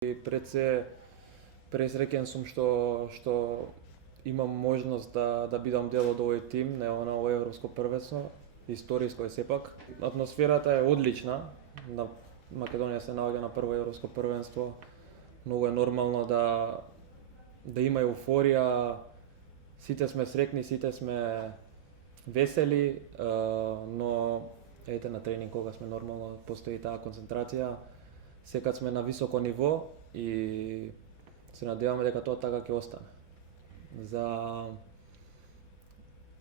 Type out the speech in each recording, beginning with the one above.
Pred se presrećen sam što imam možnost da bidam del od ovaj tim, na ovo Evropsko prvenstvo, istorijsko je sepak. Atmosferata je odlična, Makedonija se nalaga na prvo Evropsko prvenstvo, mnogo je normalno da ima euforija, site sme srekni, site sme veseli, no ejte na trening koga sme normalno, postoji ta koncentracija, sekad sme na visoko nivo i se nadevamo дека тоа така ќе остане.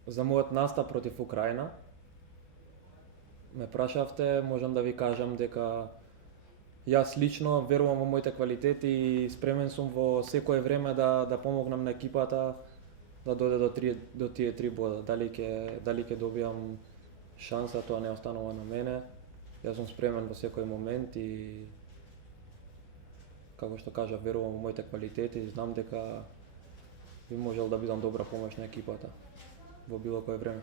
За мојот настап против Украина ме прашавте, можам да ви кажам дека јас лично верувам во моите квалитети и спремен сум во секое време да помогнам на екипата да дојде до тие 3 бода. Дали ќе добијам шанса, тоа не останува на мене. Јас сум спремен во секој момент и како што кажав, верувам во моите квалитети и знам дека би можел да бидам добра помош на екипата во било кое време.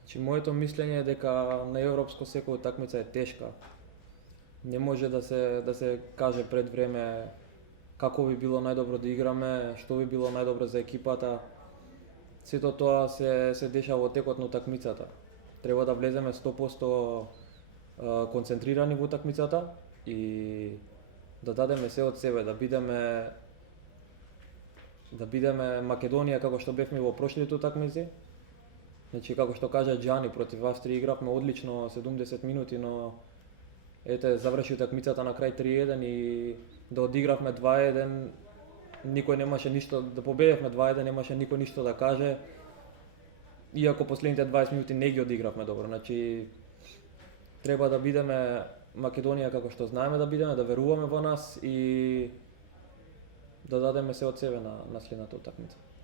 Значи, моето мислење е дека на европско секоја утакмица е тешка. Не може да се каже пред време како би било најдобро да играме, што би било најдобро за екипата. Сето тоа се дешава во текот на утакмицата. Треба да влеземе 100% концентрирани во утакмицата и да дадеме се од себе, да бидеме Македонија како што бевме во прошлите утакмици. Значи, како што кажа Џани, против Австрија игравме одлично 70 минути, но ете, заврши утакмицата на крај 3-1 и да одигравме 2-1, никој немаше ништо, да победевме 2-1, немаше никој ништо да каже, иако последните 20 минути не ги одигравме добро. Значи, треба да бидеме Македонија како што знаеме да бидеме, да веруваме во нас и да дадеме се од себе на следната утакмица.